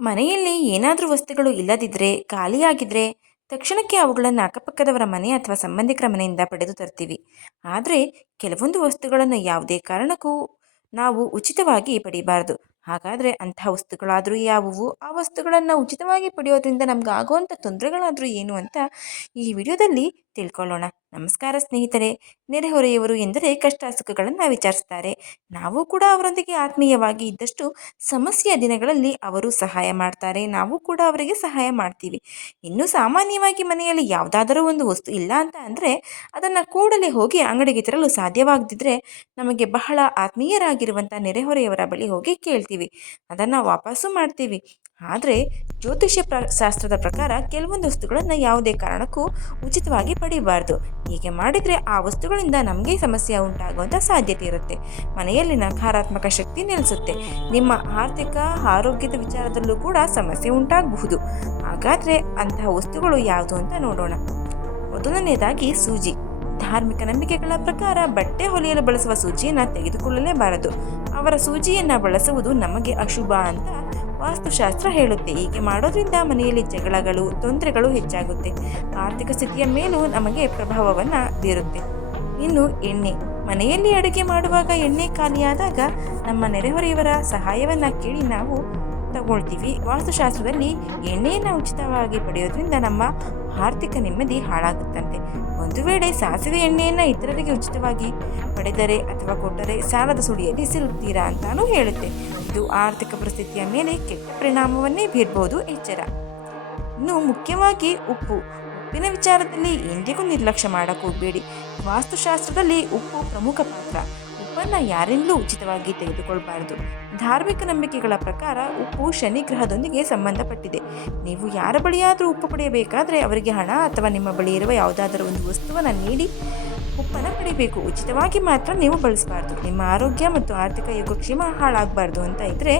ಮನೆಯಲ್ಲಿ ಏನಾದರೂ ವಸ್ತುಗಳು ಇಲ್ಲದಿದ್ದರೆ ಖಾಲಿಯಾಗಿದ್ದರೆ ತಕ್ಷಣಕ್ಕೆ ಅವುಗಳನ್ನು ಅಕ್ಕಪಕ್ಕದವರ ಮನೆ ಅಥವಾ ಸಂಬಂಧಿಕರ ಮನೆಯಿಂದ ಪಡೆದು ತರ್ತೀವಿ. ಆದರೆ ಕೆಲವೊಂದು ವಸ್ತುಗಳನ್ನು ಯಾವುದೇ ಕಾರಣಕ್ಕೂ ನಾವು ಉಚಿತವಾಗಿ ಪಡೆಯಬಾರದು ಹಾಗಾದರೆ ಅಂತಹ ವಸ್ತುಗಳಾದರೂ ಯಾವುವು? ಆ ವಸ್ತುಗಳನ್ನು ಉಚಿತವಾಗಿ ಪಡೆಯೋದ್ರಿಂದ ನಮ್ಗೆ ಆಗುವಂಥ ತೊಂದರೆಗಳಾದರೂ ಏನು ಅಂತ ಈ ವಿಡಿಯೋದಲ್ಲಿ ತಿಳ್ಕೊಳ್ಳೋಣ. ನಮಸ್ಕಾರ ಸ್ನೇಹಿತರೆ. ನೆರೆಹೊರೆಯವರು ಎಂದರೆ ಕಷ್ಟ ಸುಖಗಳನ್ನು ವಿಚಾರಿಸ್ತಾರೆ. ನಾವು ಕೂಡ ಅವರೊಂದಿಗೆ ಆತ್ಮೀಯವಾಗಿ ಇದ್ದಷ್ಟು ಸಮಸ್ಯೆಯ ದಿನಗಳಲ್ಲಿ ಅವರು ಸಹಾಯ ಮಾಡ್ತಾರೆ. ನಾವು ಕೂಡ ಅವರಿಗೆ ಸಹಾಯ ಮಾಡ್ತೀವಿ. ಇನ್ನು ಸಾಮಾನ್ಯವಾಗಿ ಮನೆಯಲ್ಲಿ ಯಾವುದಾದರೂ ಒಂದು ವಸ್ತು ಇಲ್ಲ ಅಂತ ಅಂದರೆ ಅದನ್ನು ಕೂಡಲೇ ಹೋಗಿ ಅಂಗಡಿಗೆ ತರಲು ಸಾಧ್ಯವಾಗದಿದ್ದರೆ ನಮಗೆ ಬಹಳ ಆತ್ಮೀಯರಾಗಿರುವಂಥ ನೆರೆಹೊರೆಯವರ ಬಳಿ ಹೋಗಿ ಕೇಳ್ತೀವಿ. ಅದನ್ನು ವಾಪಸ್ಸು ಮಾಡ್ತೀವಿ. ಆದರೆ ಜ್ಯೋತಿಷ್ಯ ಪ್ರ, ಶಾಸ್ತ್ರದ ಪ್ರಕಾರ ಕೆಲವೊಂದು ವಸ್ತುಗಳನ್ನು ಯಾವುದೇ ಕಾರಣಕ್ಕೂ ಉಚಿತವಾಗಿ ಪಡೆಯಬಾರ್ದು ಹೀಗೆ ಮಾಡಿದರೆ ಆ ವಸ್ತುಗಳಿಂದ ನಮಗೆ ಸಮಸ್ಯೆ ಉಂಟಾಗುವಂಥ ಸಾಧ್ಯತೆ ಇರುತ್ತೆ. ಮನೆಯಲ್ಲಿ ನಕಾರಾತ್ಮಕ ಶಕ್ತಿ ನೆಲೆಸುತ್ತೆ. ನಿಮ್ಮ ಆರ್ಥಿಕ, ಆರೋಗ್ಯದ ವಿಚಾರದಲ್ಲೂ ಕೂಡ ಸಮಸ್ಯೆ ಉಂಟಾಗಬಹುದು. ಹಾಗಾದರೆ ಅಂತಹ ವಸ್ತುಗಳು ಯಾವುದು ಅಂತ ನೋಡೋಣ. ಮೊದಲನೇದಾಗಿ ಸೂಜಿ. ಧಾರ್ಮಿಕ ನಂಬಿಕೆಗಳ ಪ್ರಕಾರ ಬಟ್ಟೆ ಹೊಲಿಯಲು ಬಳಸುವ ಸೂಜಿಯನ್ನು ತೆಗೆದುಕೊಳ್ಳಲೇಬಾರದು. ಅವರ ಸೂಜಿಯನ್ನು ಬಳಸುವುದು ನಮಗೆ ಅಶುಭ ಅಂತ ವಾಸ್ತುಶಾಸ್ತ್ರ ಹೇಳುತ್ತೆ. ಹೀಗೆ ಮಾಡೋದ್ರಿಂದ ಮನೆಯಲ್ಲಿ ಜಗಳಗಳು, ತೊಂದರೆಗಳು ಹೆಚ್ಚಾಗುತ್ತೆ. ಆರ್ಥಿಕ ಸ್ಥಿತಿಯ ಮೇಲೂ ನಮಗೆ ಪ್ರಭಾವವನ್ನು ಬೀರುತ್ತೆ. ಇನ್ನು ಎಣ್ಣೆ. ಮನೆಯಲ್ಲಿ ಅಡುಗೆ ಮಾಡುವಾಗ ಎಣ್ಣೆ ಖಾಲಿಯಾದಾಗ ನಮ್ಮ ನೆರೆಹೊರೆಯವರ ಸಹಾಯವನ್ನು ಕೇಳಿ ನಾವು ತಗೊಳ್ತೀವಿ. ವಾಸ್ತುಶಾಸ್ತ್ರದಲ್ಲಿ ಎಣ್ಣೆಯನ್ನು ಉಚಿತವಾಗಿ ಪಡೆಯೋದ್ರಿಂದ ನಮ್ಮ ಆರ್ಥಿಕ ನೆಮ್ಮದಿ ಹಾಳಾಗುತ್ತಂತೆ. ಒಂದು ವೇಳೆ ಸಾಸಿವೆ ಎಣ್ಣೆಯನ್ನು ಇತರರಿಗೆ ಉಚಿತವಾಗಿ ಪಡೆದರೆ ಅಥವಾ ಕೊಟ್ಟರೆ ಸಾಲದ ಸುಳಿಯಲ್ಲಿ ಸಿಲುಕ್ತೀರಾ ಅಂತಾನೂ ಹೇಳುತ್ತೆ. ಇದು ಆರ್ಥಿಕ ಪರಿಸ್ಥಿತಿಯ ಮೇಲೆ ಕೆಟ್ಟ ಪರಿಣಾಮವನ್ನೇ ಬೀರ್ಬೋದು ಎಚ್ಚರ. ಇನ್ನು ಮುಖ್ಯವಾಗಿ ಉಪ್ಪು. ಉಪ್ಪಿನ ವಿಚಾರದಲ್ಲಿ ಎಂದಿಗೂ ನಿರ್ಲಕ್ಷ್ಯ ಮಾಡಕ್ಕೆ ಹೋಗಬೇಡಿ ವಾಸ್ತುಶಾಸ್ತ್ರದಲ್ಲಿ ಉಪ್ಪು ಪ್ರಮುಖ ಪಾತ್ರ. ಉಪ್ಪನ್ನು ಯಾರಿಂದಲೂ ಉಚಿತವಾಗಿ ತೆಗೆದುಕೊಳ್ಬಾರ್ದು. ಧಾರ್ಮಿಕ ನಂಬಿಕೆಗಳ ಪ್ರಕಾರ ಉಪ್ಪು ಶನಿ ಗ್ರಹದೊಂದಿಗೆ ಸಂಬಂಧಪಟ್ಟಿದೆ. ನೀವು ಯಾರ ಬಳಿಯಾದರೂ ಉಪ್ಪು ಪಡೆಯಬೇಕಾದರೆ ಅವರಿಗೆ ಹಣ ಅಥವಾ ನಿಮ್ಮ ಬಳಿ ಇರುವ ಯಾವುದಾದರೂ ಒಂದು ವಸ್ತುವನ್ನು ನೀಡಿ ಉಪ್ಪನ್ನು ಪಡಿಬೇಕು ಉಚಿತವಾಗಿ ಮಾತ್ರ ನೀವು ಬಳಸಬಾರ್ದು. ನಿಮ್ಮ ಆರೋಗ್ಯ ಮತ್ತು ಆರ್ಥಿಕ ಯೋಗಕ್ಷೇಮ ಹಾಳಾಗಬಾರ್ದು ಅಂತ ಇದ್ದರೆ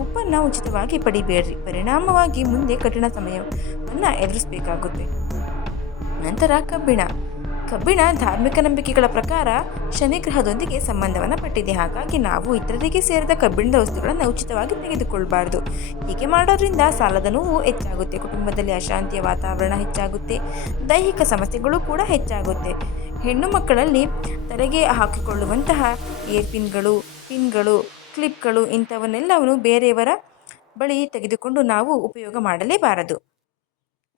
ಉಪ್ಪನ್ನು ಉಚಿತವಾಗಿ ಪಡಿಬೇಡ್ರಿ. ಪರಿಣಾಮವಾಗಿ ಮುಂದೆ ಕಠಿಣ ಸಮಯವನ್ನು ಎದುರಿಸಬೇಕಾಗುತ್ತೆ. ನಂತರ ಕಬ್ಬಿಣ. ಕಬ್ಬಿಣ ಧಾರ್ಮಿಕ ನಂಬಿಕೆಗಳ ಪ್ರಕಾರ ಶನಿಗ್ರಹದೊಂದಿಗೆ ಸಂಬಂಧವನ್ನು ಪಟ್ಟಿದೆ. ಹಾಗಾಗಿ ನಾವು ಇತರರಿಗೆ ಸೇರಿದ ಕಬ್ಬಿಣದ ವಸ್ತುಗಳನ್ನು ಉಚಿತವಾಗಿ ತೆಗೆದುಕೊಳ್ಳಬಾರದು ಹೀಗೆ ಮಾಡೋದ್ರಿಂದ ಸಾಲದ ನೋವು ಹೆಚ್ಚಾಗುತ್ತೆ, ಕುಟುಂಬದಲ್ಲಿ ಅಶಾಂತಿಯ ವಾತಾವರಣ ಹೆಚ್ಚಾಗುತ್ತೆ, ದೈಹಿಕ ಸಮಸ್ಯೆಗಳು ಕೂಡ ಹೆಚ್ಚಾಗುತ್ತೆ. ಹೆಣ್ಣು ಮಕ್ಕಳಲ್ಲಿ ತಲೆಗೆ ಹಾಕಿಕೊಳ್ಳುವಂತಹ ಏರ್ ಪಿನ್ಗಳು ಪಿನ್ಗಳು ಕ್ಲಿಪ್ಗಳು ಇಂಥವನ್ನೆಲ್ಲವನ್ನು ಬೇರೆಯವರ ಬಳಿ ತೆಗೆದುಕೊಂಡು ನಾವು ಉಪಯೋಗ ಮಾಡಲೇಬಾರದು.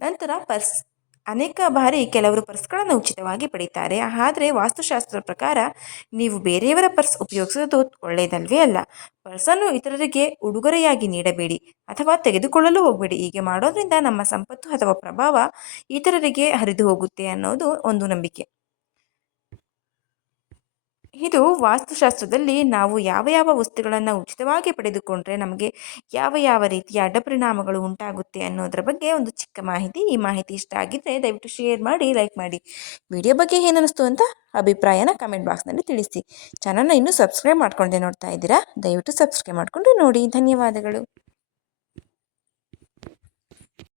ನಂತರ ಪರ್ಸ್ ಅನೇಕ ಬಾರಿ ಕೆಲವರು ಪರ್ಸ್ಗಳನ್ನು ಉಚಿತವಾಗಿ ಪಡೆಯುತ್ತಾರೆ ಆದರೆ ವಾಸ್ತುಶಾಸ್ತ್ರದ ಪ್ರಕಾರ ನೀವು ಬೇರೆಯವರ ಪರ್ಸ್ ಉಪಯೋಗಿಸೋದು ಒಳ್ಳೆಯದಲ್ವೇ ಅಲ್ಲ. ಪರ್ಸನ್ನು ಇತರರಿಗೆ ಉಡುಗೊರೆಯಾಗಿ ನೀಡಬೇಡಿ ಅಥವಾ ತೆಗೆದುಕೊಳ್ಳಲು ಹೋಗಬೇಡಿ. ಹೀಗೆ ಮಾಡೋದ್ರಿಂದ ನಮ್ಮ ಸಂಪತ್ತು ಅಥವಾ ಪ್ರಭಾವ ಇತರರಿಗೆ ಹರಿದು ಹೋಗುತ್ತೆ ಅನ್ನೋದು ಒಂದು ನಂಬಿಕೆ. ಇದು ವಾಸ್ತುಶಾಸ್ತ್ರದಲ್ಲಿ ನಾವು ಯಾವ ಯಾವ ವಸ್ತುಗಳನ್ನು ಉಚಿತವಾಗಿ ಪಡೆದುಕೊಂಡ್ರೆ ನಮಗೆ ಯಾವ ಯಾವ ರೀತಿಯ ಅಡ್ಡಪರಿಣಾಮಗಳು ಉಂಟಾಗುತ್ತೆ ಅನ್ನೋದರ ಬಗ್ಗೆ ಒಂದು ಚಿಕ್ಕ ಮಾಹಿತಿ. ಈ ಮಾಹಿತಿ ಇಷ್ಟ ಆಗಿದ್ದರೆ ದಯವಿಟ್ಟು ಶೇರ್ ಮಾಡಿ, ಲೈಕ್ ಮಾಡಿ. ವಿಡಿಯೋ ಬಗ್ಗೆ ಏನಿಸ್ತು ಅಂತ ಅಭಿಪ್ರಾಯನ ಕಮೆಂಟ್ ಬಾಕ್ಸ್ನಲ್ಲಿ ತಿಳಿಸಿ. ಚಾನಲ್ನ ಇನ್ನೂ ಸಬ್ಸ್ಕ್ರೈಬ್ ಮಾಡ್ಕೊಂಡೆ ನೋಡ್ತಾ ಇದ್ದೀರಾ? ದಯವಿಟ್ಟು ಸಬ್ಸ್ಕ್ರೈಬ್ ಮಾಡಿಕೊಂಡು ನೋಡಿ. ಧನ್ಯವಾದಗಳು.